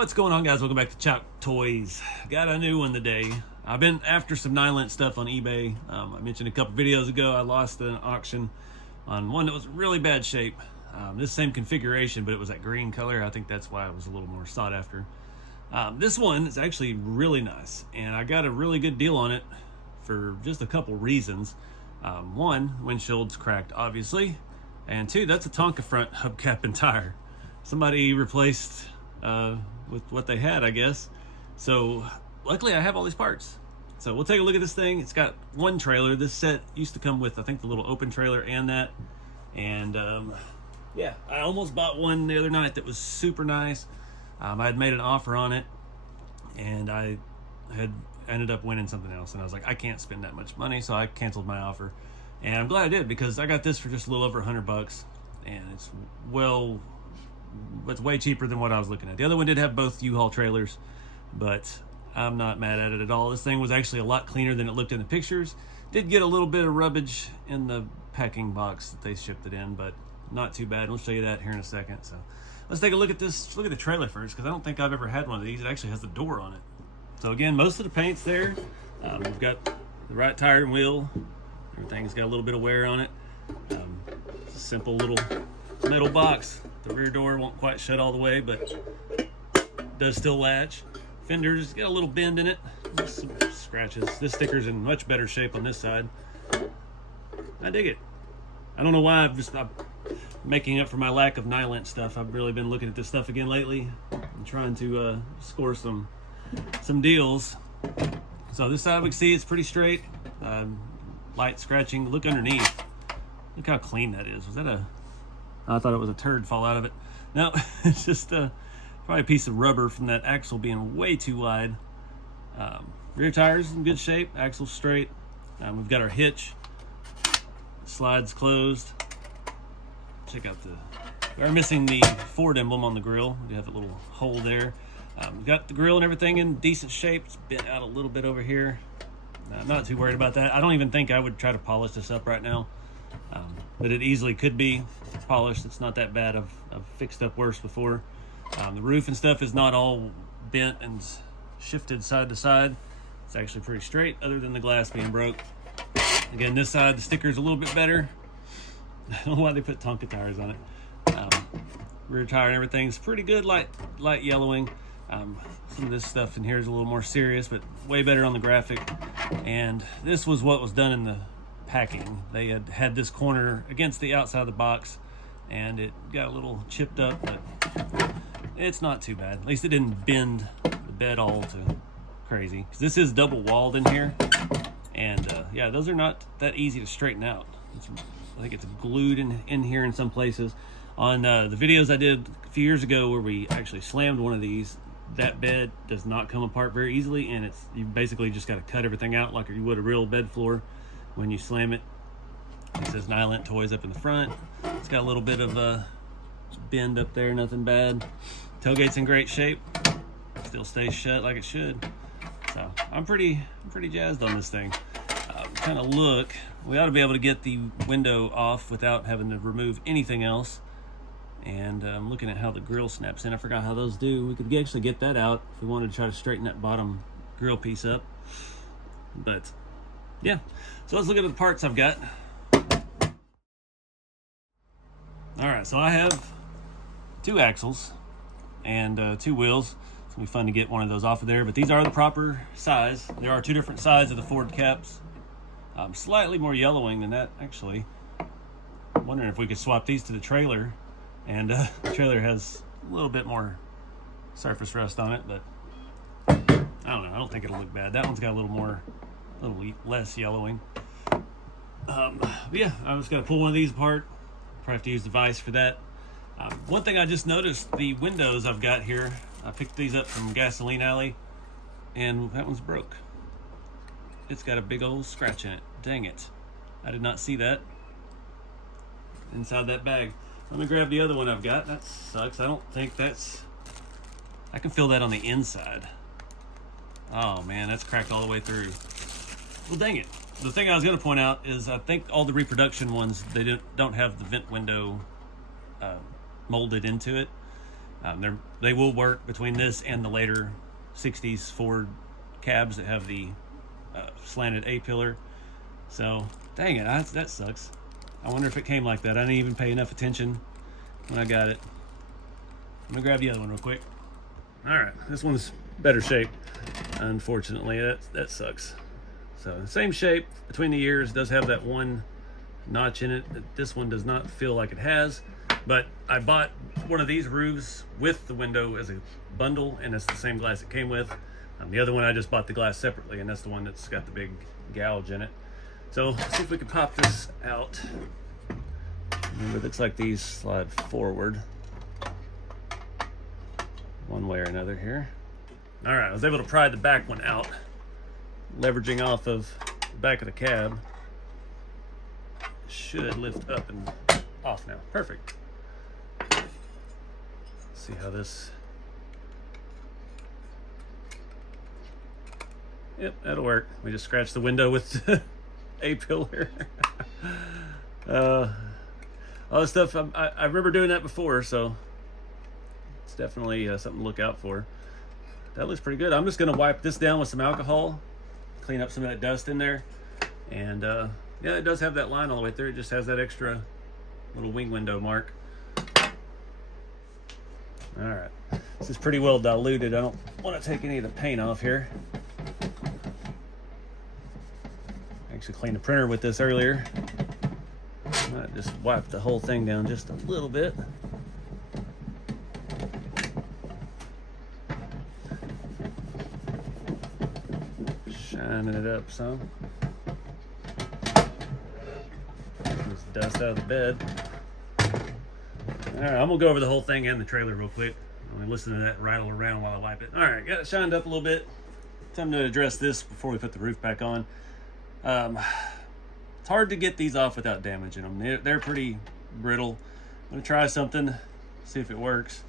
What's going on, guys? Welcome back to Chalk Toys. Got a new one today. I've been after some Nylint stuff on eBay. I mentioned a couple videos ago I lost an auction on one that was really bad shape. This same configuration, but it was that green color. I think that's why it was a little more sought after. This one is actually really nice, and I got a really good deal on it for just a couple reasons. One, windshield's cracked, obviously, and two, that's a Tonka front hubcap and tire. Somebody replaced with what they had, I guess. So luckily I have all these parts. So we'll take a look at this thing. It's got one trailer. This set used to come with, I think, the little open trailer and that. And yeah, I almost bought one the other night that was super nice. I had made an offer on it, and I had ended up winning something else, and I was like, I can't spend that much money, so I canceled my offer. And I'm glad I did, because I got this for just a little over $100, and it's way cheaper than what I was looking at. The other one did have both U-Haul trailers, but I'm not mad at it at all. This thing was actually a lot cleaner than it looked in the pictures. Did get a little bit of rubbish in the packing box that they shipped it in, but not too bad. We'll show you that here in a second. So let's take a look at this. Let's look at the trailer first, because I don't think I've ever had one of these. It actually has the door on it. So again, most of the paint's there. We've got the right tire and wheel. Everything's got a little bit of wear on it. It's a simple little metal box. The rear door won't quite shut all the way, but does still latch. Fender's got a little bend in it. Just some scratches. This sticker's in much better shape on this side. I dig it. I don't know why I'm making up for my lack of Nylint stuff. I've really been looking at this stuff again lately and trying to score some deals. So this side we can see it's pretty straight. Light scratching. Look underneath. Look how clean that is. Was that a... I thought it was a turd fall out of it. No, it's just probably a piece of rubber from that axle being way too wide. Rear tires in good shape. Axle straight. We've got our hitch. Slides closed. Check out we are missing the Ford emblem on the grill. We have a little hole there. We've got the grill and everything in decent shape. It's bent out a little bit over here. I'm not too worried about that. I don't even think I would try to polish this up right now. But it easily could be polished. It's not that bad. I've fixed up worse before. The roof and stuff is not all bent and shifted side to side. It's actually pretty straight, other than the glass being broke. Again, this side, the sticker's a little bit better. I don't know why they put Tonka tires on it. Rear tire and everything's pretty good, light yellowing. Some of this stuff in here is a little more serious, but way better on the graphic. And this was what was done in the packing. They had this corner against the outside of the box, and it got a little chipped up, but it's not too bad. At least it didn't bend the bed all to crazy, because this is double walled in here, and yeah, those are not that easy to straighten out. I think it's glued in here in some places. On the videos I did a few years ago where we actually slammed one of these, that bed does not come apart very easily, and you basically just got to cut everything out like you would a real bed floor. When you slam it, it says Nylint Toys up in the front. It's got a little bit of a bend up there, nothing bad. Tailgate's in great shape. Still stays shut like it should. So I'm pretty jazzed on this thing. Kind of look, we ought to be able to get the window off without having to remove anything else. And I'm looking at how the grill snaps in. I forgot how those do. We could actually get that out if we wanted to try to straighten that bottom grill piece up. But yeah, so let's look at the parts I've got. All right, so I have 2 axles and 2 wheels. It's gonna be fun to get one of those off of there, but these are the proper size. There are 2 different sides of the Ford caps. Slightly more yellowing than that, actually. I'm wondering if we could swap these to the trailer, and the trailer has a little bit more surface rust on it, but I don't know. I don't think it'll look bad. That one's got a little less yellowing. But yeah, I just gotta pull one of these apart. Probably have to use the vise for that. One thing I just noticed, the windows I've got here, I picked these up from Gasoline Alley, and that one's broke. It's got a big old scratch in it. Dang it. I did not see that inside that bag. Let me grab the other one I've got. That sucks. I don't think I can feel that on the inside. Oh man, that's cracked all the way through. Well, dang it. The thing I was going to point out is I think all the reproduction ones, they don't have the vent window molded into it. They will work between this and the later 60s Ford cabs that have the slanted A-pillar. So, dang it, that sucks. I wonder if it came like that. I didn't even pay enough attention when I got it. I'm gonna grab the other one real quick. All right, this one's better shape. Unfortunately, that sucks. So, same shape between the ears. Does have that one notch in it that this one does not feel like it has. But I bought one of these roofs with the window as a bundle, and it's the same glass it came with. The other one I just bought the glass separately, and that's the one that's got the big gouge in it. So let's see if we can pop this out. Remember, it looks like these slide forward one way or another here. All right, I was able to pry the back one out, leveraging off of the back of the cab. Should lift up and off now. Perfect. Let's see how this... Yep, that'll work. We just scratched the window with the A-pillar. All this stuff, I remember doing that before, so it's definitely something to look out for. That looks pretty good. I'm just going to wipe this down with some alcohol, clean up some of that dust in there. And yeah, it does have that line all the way through. It just has that extra little wing window mark. All right, this is pretty well diluted. I don't want to take any of the paint off here. I actually cleaned the printer with this earlier. I just wiped the whole thing down just a little bit. Shining it up some. This dust out of the bed. All right, I'm gonna go over the whole thing and the trailer real quick. I'm gonna listen to that rattle around while I wipe it. All right, got it shined up a little bit. Time to address this before we put the roof back on. It's hard to get these off without damaging them. They're pretty brittle. I'm gonna try something, see if it works.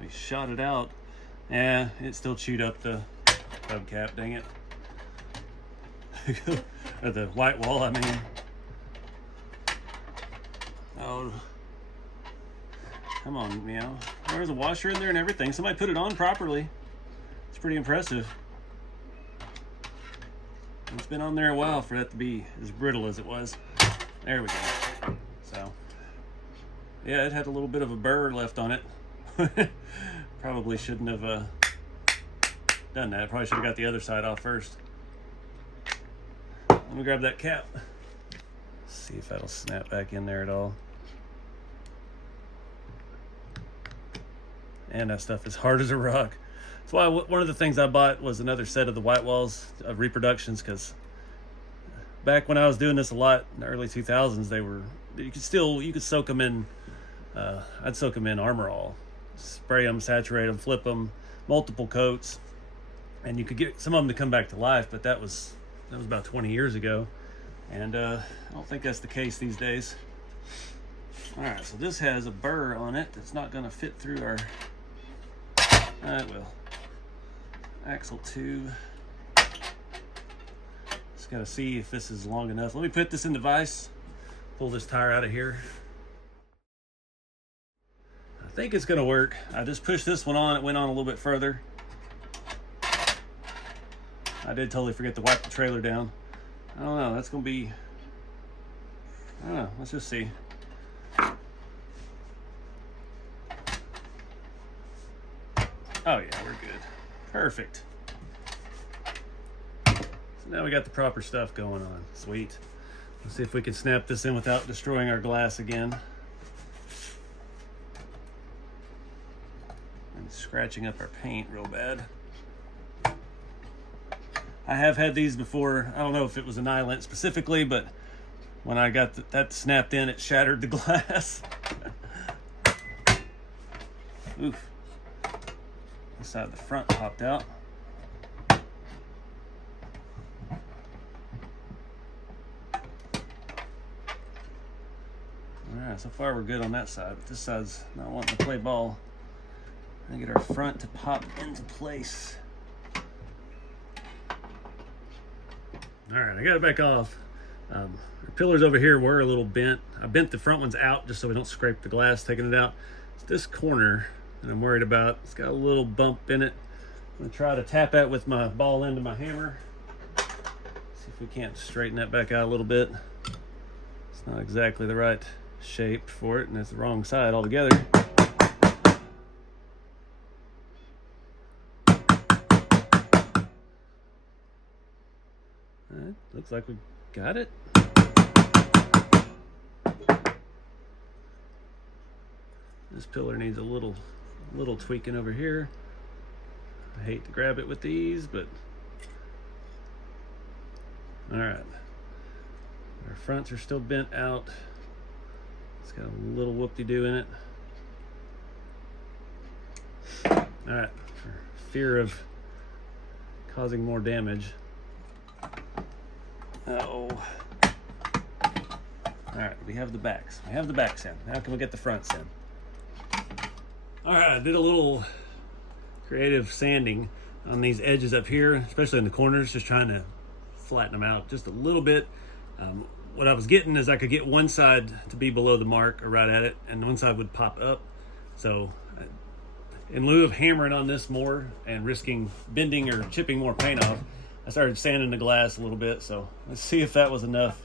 We shot it out. Yeah, it still chewed up the hubcap, dang it. Or the white wall, I mean. Oh, come on, meow. There's a washer in there and everything. Somebody put it on properly. It's pretty impressive. It's been on there a while for that to be as brittle as it was. There we go. So, yeah, it had a little bit of a burr left on it. Probably shouldn't have done that. Probably should have got the other side off first. Let me grab that cap. See if that'll snap back in there at all. And that stuff is hard as a rock. That's why one of the things I bought was another set of the white walls of reproductions, because back when I was doing this a lot in the early 2000s, you could soak them in, I'd soak them in Armor All. Spray them, saturate them, flip them, multiple coats, and you could get some of them to come back to life, but that was about 20 years ago, and I don't think that's the case these days. All right, so this has a burr on it that's not going to fit through our... It will. Axle tube. Just got to see if this is long enough. Let me put this in the vise, pull this tire out of here. I think it's going to work. I just pushed this one on. It went on a little bit further. I did totally forget to wipe the trailer down. I don't know. That's going to be... I don't know. Let's just see. Oh yeah, we're good. Perfect. So now we got the proper stuff going on. Sweet. Let's see if we can snap this in without destroying our glass again. And scratching up our paint real bad. I have had these before. I don't know if it was a Nylint specifically, but when I got that snapped in, it shattered the glass. Oof. This side of the front popped out. Alright, so far we're good on that side, but this side's not wanting to play ball. I get our front to pop into place. Alright, I got it back off. The pillars over here were a little bent. I bent the front ones out just so we don't scrape the glass taking it out. It's this corner that I'm worried about. It's got a little bump in it. I'm gonna try to tap that with my ball end of my hammer. See if we can't straighten that back out a little bit. It's not exactly the right shape for it, and it's the wrong side altogether. Alright, looks like we got it. This pillar needs a little tweaking over here. I hate to grab it with these, but all right. Our fronts are still bent out. It's got a little whoop-de-doo in it. All right, for fear of causing more damage. Uh-oh. All right, we have the backs. We have the backs in. Now can we get the fronts in? All right, I did a little creative sanding on these edges up here, especially in the corners, just trying to flatten them out just a little bit. What I was getting is I could get one side to be below the mark or right at it, and one side would pop up. So in lieu of hammering on this more and risking bending or chipping more paint off, I started sanding the glass a little bit. So let's see if that was enough.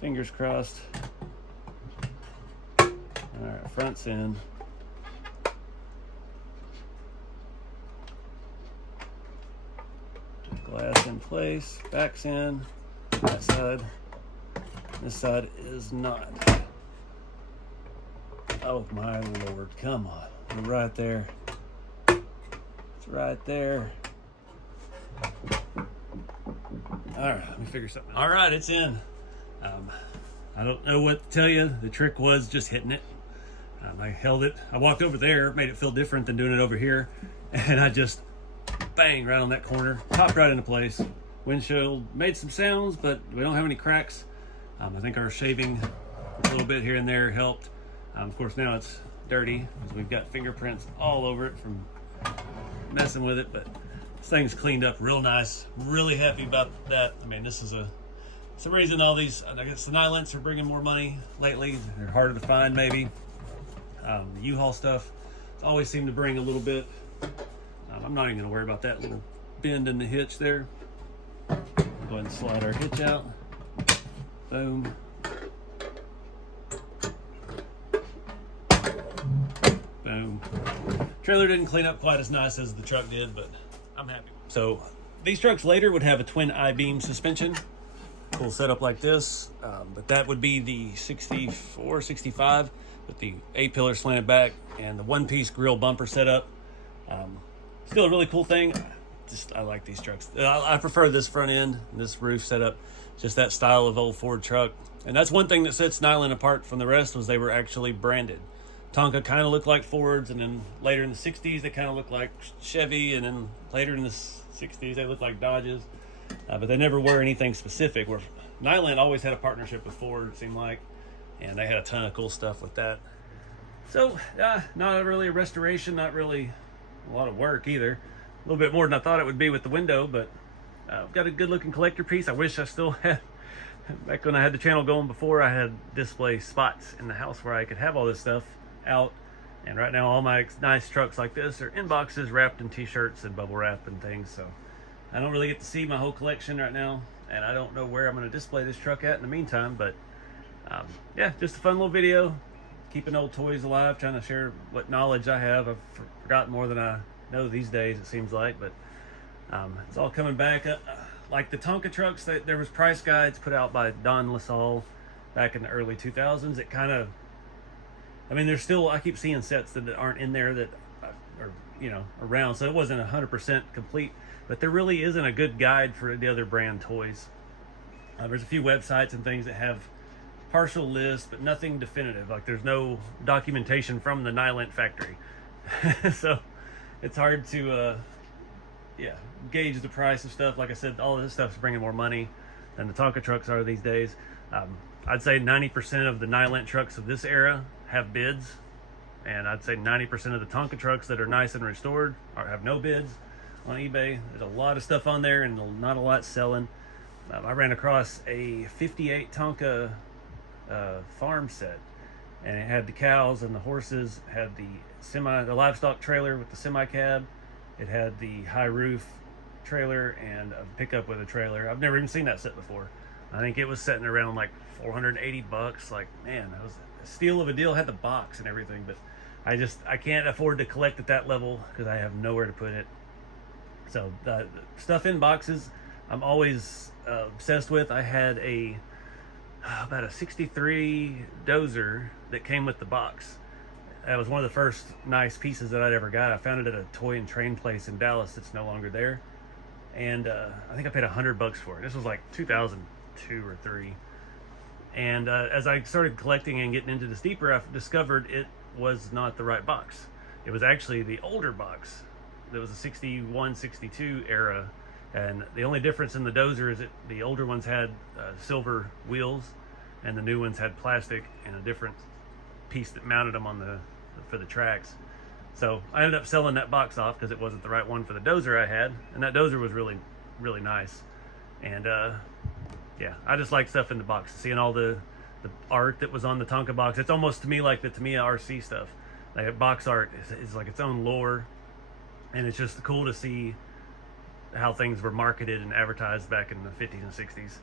Fingers crossed. All right, front's in. Glass in place, back's in, that side. This side is not. Oh my Lord, come on. You're right there. It's right there. All right, let me figure something out. All right, it's in. I don't know what to tell you. The trick was just hitting it. I held it. I walked over there, made it feel different than doing it over here. And I just bang right on that corner, popped right into place. Windshield made some sounds, but we don't have any cracks. I think our shaving a little bit here and there helped. Of course, now it's dirty because we've got fingerprints all over it from messing with it, but this thing's cleaned up real nice. Really happy about that. I mean, this is some reason all these, I guess the Nylints are bringing more money lately. They're harder to find maybe. The U-Haul stuff always seem to bring a little bit. I'm not even gonna worry about that little bend in the hitch there. Go ahead and slide our hitch out. Boom. Boom. Trailer didn't clean up quite as nice as the truck did, but I'm happy. So these trucks later would have a twin I-beam suspension. Cool setup like this, but that would be the 64, 65 with the 8-pillar slanted back and the one-piece grill bumper setup. Still a really cool thing. I like these trucks. I prefer this front end, this roof setup, just that style of old Ford truck. And that's one thing that sets Nylint apart from the rest, was they were actually branded. Tonka kind of looked like Fords, and then later in the 60s they kind of looked like Chevy, and then later in the 60s they looked like Dodges. But they never were anything specific. Where Nylint always had a partnership with Ford, it seemed like, and they had a ton of cool stuff with that. So not really a restoration, not really a lot of work either. A little bit more than I thought it would be with the window, but I've got a good looking collector piece. I wish I still had, back when I had the channel going before, I had display spots in the house where I could have all this stuff out. And right now all my nice trucks like this are in boxes wrapped in t-shirts and bubble wrap and things. So I don't really get to see my whole collection right now, and I don't know where I'm going to display this truck at in the meantime. But yeah, just a fun little video, keeping old toys alive, trying to share what knowledge I have. I've forgotten more than I know these days, it seems like, but it's all coming back up. Like the Tonka trucks, there was price guides put out by Don LaSalle back in the early 2000s. It kind of, I mean, there's still, I keep seeing sets that aren't in there that are, you know, around, so it wasn't 100% complete, but there really isn't a good guide for the other brand toys. There's a few websites and things that have partial lists, but nothing definitive. Like there's no documentation from the Nylint factory. So it's hard to gauge the price of stuff. Like I said, all of this stuff's bringing more money than the Tonka trucks are these days. I'd say 90% of the Nylint trucks of this era have bids, and I'd say 90% of the Tonka trucks that are nice and restored have no bids on eBay. There's a lot of stuff on there and not a lot selling. I ran across a 58 Tonka farm set, and it had the cows and the horses, had the livestock trailer with the semi cab, it had the high roof trailer, and a pickup with a trailer. I've never even seen that set before. I think it was sitting around like $480. Like, man, that was a steal of a deal. Had the box and everything, but I can't afford to collect at that level because I have nowhere to put it. So the stuff in boxes I'm always obsessed with. I had about a 63 dozer that came with the box. That was one of the first nice pieces that I'd ever got. I found it at a toy and train place in Dallas that's no longer there, and I think I paid $100 for it. This was like 2002 or 3. And as I started collecting and getting into this deeper, I discovered it was not the right box. It was actually the older box. There was a 61, 62 era, and the only difference in the dozer is that the older ones had silver wheels, and the new ones had plastic and a different piece that mounted them on for the tracks. So I ended up selling that box off because it wasn't the right one for the dozer I had, and that dozer was really, really nice. And yeah, I just like stuff in the box. Seeing all the art that was on the Tonka box, it's almost to me like the Tamiya RC stuff. Like box art is like its own lore, and it's just cool to see how things were marketed and advertised back in the 50s and 60s.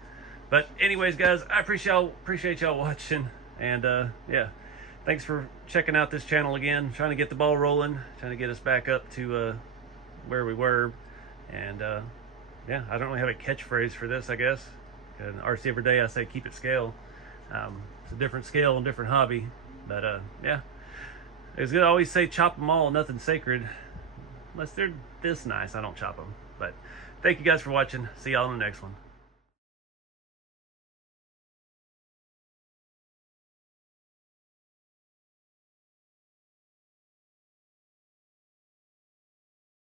But anyways, guys, I appreciate y'all watching, and yeah, thanks for checking out this channel again. Trying to get the ball rolling, trying to get us back up to where we were. And yeah, I don't really have a catchphrase for this, I guess. In RC every day I say keep it scale. It's a different scale and different hobby, but yeah, it's good to always say chop them all, nothing sacred. Unless they're this nice, I don't chop them. But thank you guys for watching. See y'all in the next one.